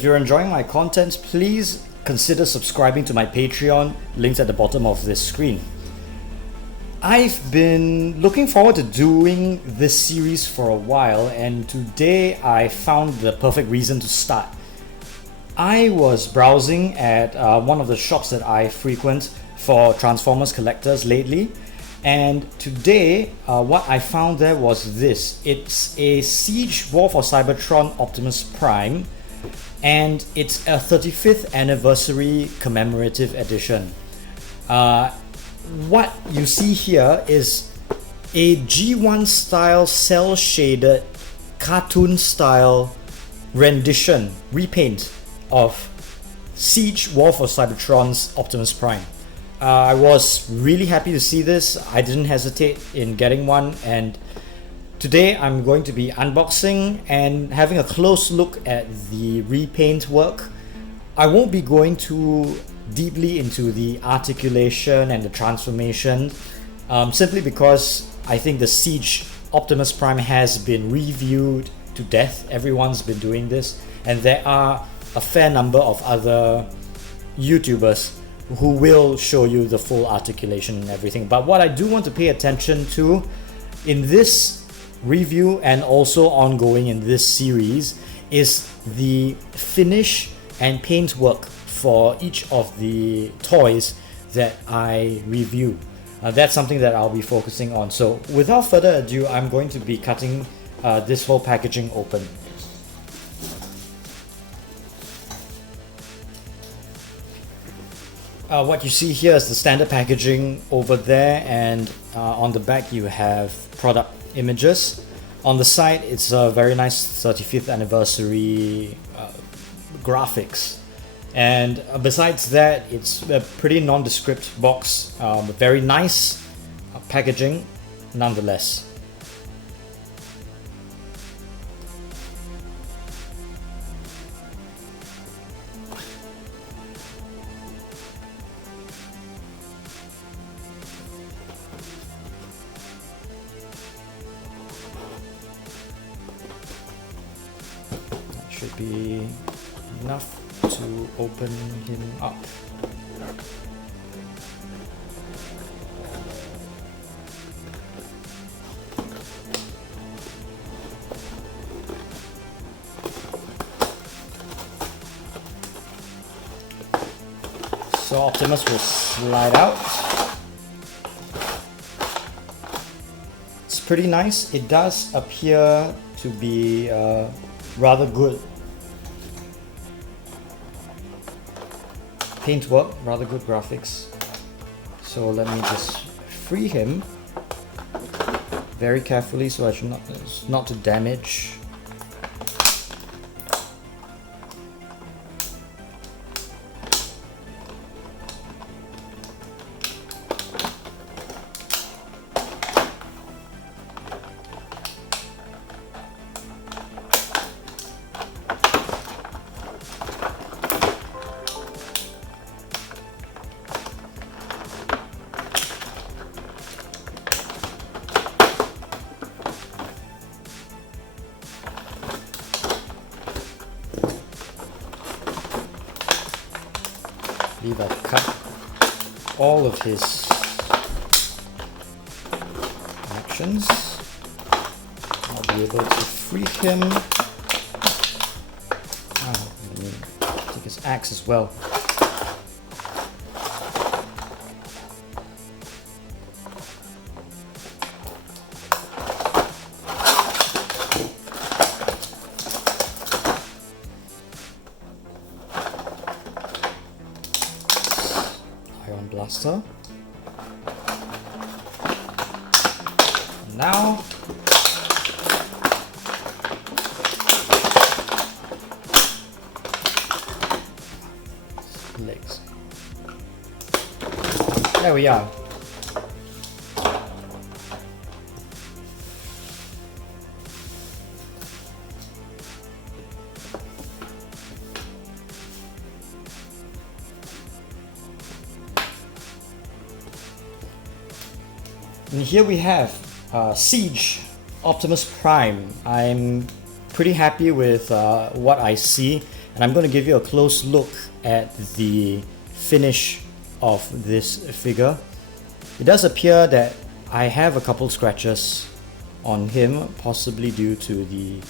if you're enjoying my content, please consider subscribing to my Patreon, links at the bottom of this screen. I've been looking forward to doing this series for a while, and today I found the perfect reason to start. I was browsing at one of the shops that I frequent for Transformers collectors lately, and today what I found there was this. It's a Siege War for Cybertron Optimus Prime, and it's a 35th anniversary commemorative edition. What you see here is a G1 style cel-shaded cartoon style rendition, repaint of Siege War for Cybertron's Optimus Prime. I was really happy to see this. I didn't hesitate in getting one, and today I'm going to be unboxing and having a close look at the repaint work. I won't be going too deeply into the articulation and the transformation, simply because I think the Siege Optimus Prime has been reviewed to death. Everyone's been doing this, and there are a fair number of other YouTubers who will show you the full articulation and everything. But what I do want to pay attention to in this review and also ongoing in this series is the finish and paint work for each of the toys that I review. That's something that I'll be focusing on. So without further ado, I'm going to be cutting this whole packaging open. What you see here is the standard packaging over there, and on the back you have product images. On the side, it's a very nice 35th anniversary graphics. And besides that, it's a pretty nondescript box, very nice packaging nonetheless. That should be enough to open him up. So Optimus will slide out. It's pretty nice. It does appear to be rather good paint work, rather good graphics. So let me just free him very carefully so as not to damage. I believe I've cut all of his actions. I'll be able to free him. Let me take his axe as well. Blaster. Now legs. There we are. And here we have Siege Optimus Prime. I'm pretty happy with what I see. And I'm going to give you a close look at the finish of this figure. It does appear that I have a couple scratches on him, possibly due to the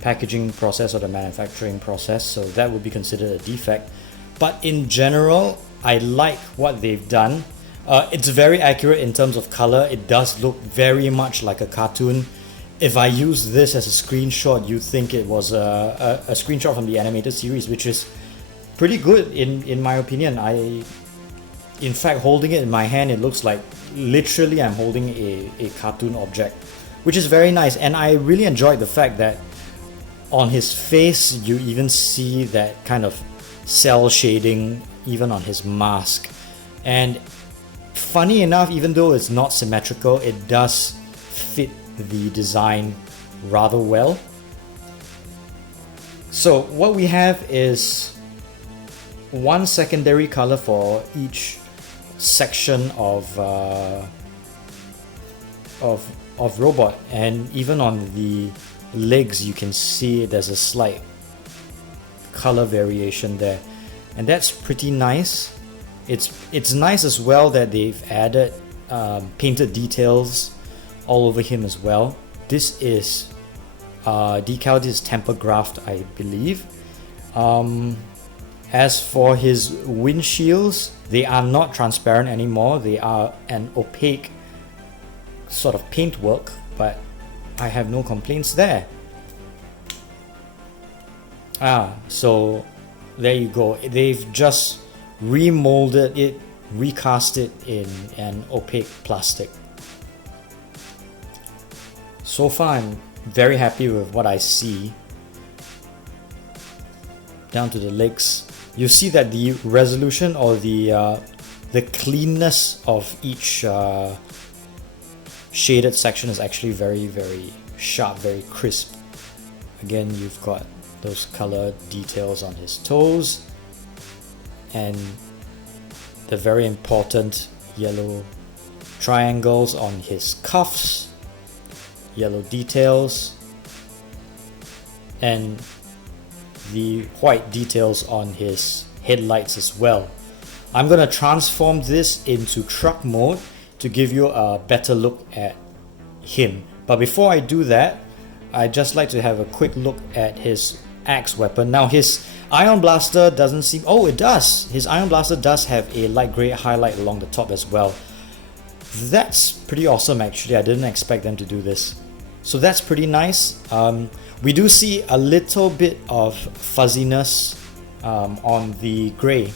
packaging process or the manufacturing process, so that would be considered a defect. But in general, I like what they've done. It's very accurate in terms of color. It does look very much like a cartoon. If I use this as a screenshot, you'd think it was a screenshot from the animated series, which is pretty good in my opinion. In fact, holding it in my hand, it looks like literally I'm holding a cartoon object, which is very nice. And I really enjoyed the fact that on his face, you even see that kind of cell shading even on his mask. And funny enough, even though it's not symmetrical, it does fit the design rather well. So what we have is one secondary color for each section of robot, and even on the legs you can see there's a slight color variation there, and that's pretty nice. It's nice as well that they've added painted details all over him as well. This is decal, this is temper graft, I believe. As for his windshields, they are not transparent anymore. They are an opaque sort of paintwork, but I have no complaints there. So there you go. They've just remolded it, recast it in an opaque plastic. So far I'm very happy with what I see. Down to the legs, you see that the resolution or the cleanness of each shaded section is actually very, very sharp, very crisp. Again, you've got those color details on his toes and the very important yellow triangles on his cuffs, yellow details, and the white details on his headlights as well. I'm going to transform this into truck mode to give you a better look at him. But before I do that, I'd just like to have a quick look at his axe weapon. Now his ion blaster doesn't seem... Oh, it does! His ion blaster does have a light grey highlight along the top as well. That's pretty awesome actually. I didn't expect them to do this. So that's pretty nice. We do see a little bit of fuzziness on the grey.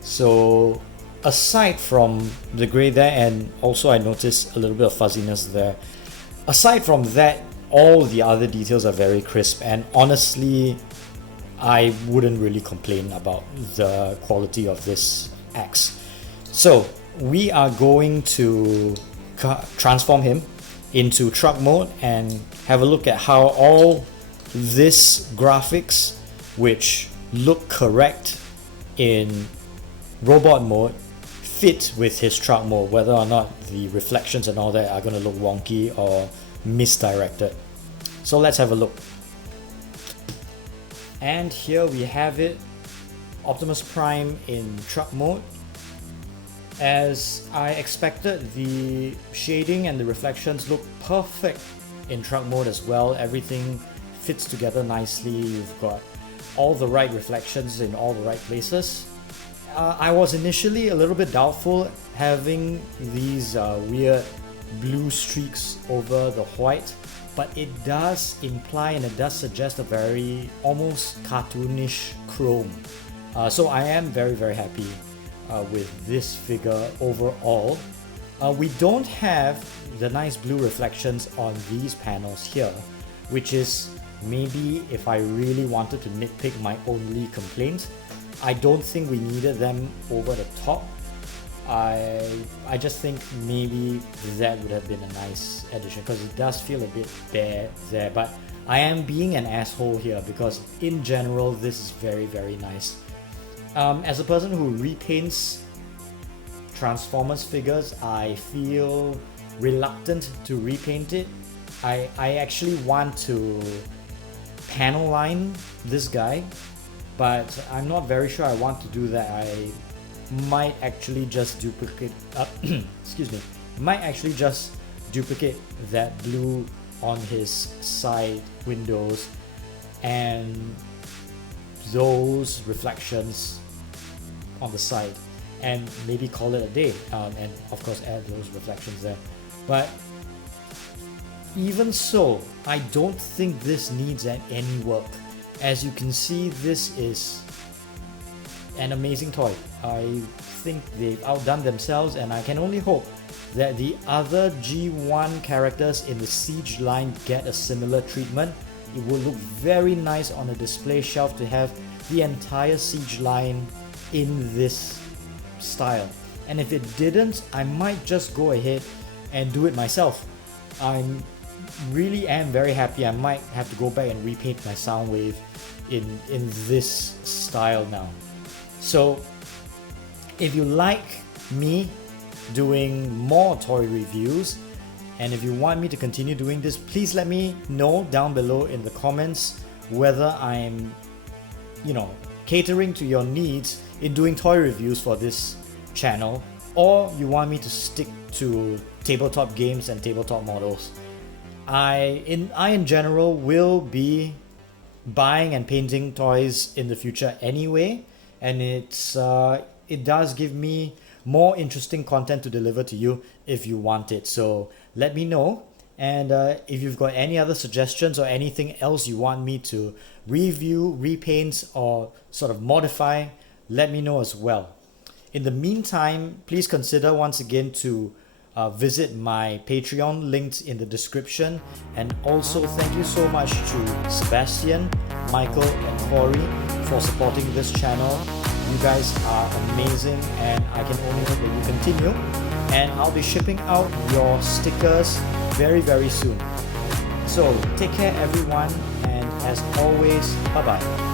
So aside from the grey there, and also I noticed a little bit of fuzziness there, aside from that, all the other details are very crisp, and honestly I wouldn't really complain about the quality of this axe. So we are going to transform him into truck mode and have a look at how all this graphics, which look correct in robot mode, fit with his truck mode, whether or not the reflections and all that are going to look wonky or misdirected. So let's have a look. And here we have it, Optimus Prime in truck mode. As I expected, the shading and the reflections look perfect in truck mode as well. Everything fits together nicely. You've got all the right reflections in all the right places. I was initially a little bit doubtful having these weird blue streaks over the white, but it does imply and it does suggest a very almost cartoonish chrome. So I am very, very happy with this figure overall. We don't have the nice blue reflections on these panels here, which is maybe, if I really wanted to nitpick, my only complaint. I don't think we needed them over the top. I just think maybe that would have been a nice addition, because it does feel a bit bare there, but I am being an asshole here because in general this is very, very nice. As a person who repaints Transformers figures, I feel reluctant to repaint it. I actually want to panel line this guy but I'm not very sure I want to do that. I might actually just duplicate excuse me, might actually just duplicate that blue on his side windows and those reflections on the side, and maybe call it a day, and of course add those reflections there. But even so, I don't think this needs any work. As you can see, this is an amazing toy. I think they've outdone themselves, and I can only hope that the other G1 characters in the Siege line get a similar treatment. It will look very nice on a display shelf to have the entire Siege line in this style. And if it didn't, I might just go ahead and do it myself. I really am very happy. I might have to go back and repaint my Soundwave in this style now. So if you like me doing more toy reviews, and if you want me to continue doing this, please let me know down below in the comments whether I'm, catering to your needs in doing toy reviews for this channel, or you want me to stick to tabletop games and tabletop models. I in general will be buying and painting toys in the future anyway, and it does give me more interesting content to deliver to you if you want it. So let me know, and if you've got any other suggestions or anything else you want me to review, repaint, or sort of modify, let me know as well. In the meantime, please consider once again to visit my Patreon linked in the description, and also thank you so much to Sebastian, Michael, and Corey for supporting this channel. You guys are amazing, and I can only hope that you continue, and I'll be shipping out your stickers very, very soon. So take care everyone, and as always, bye bye.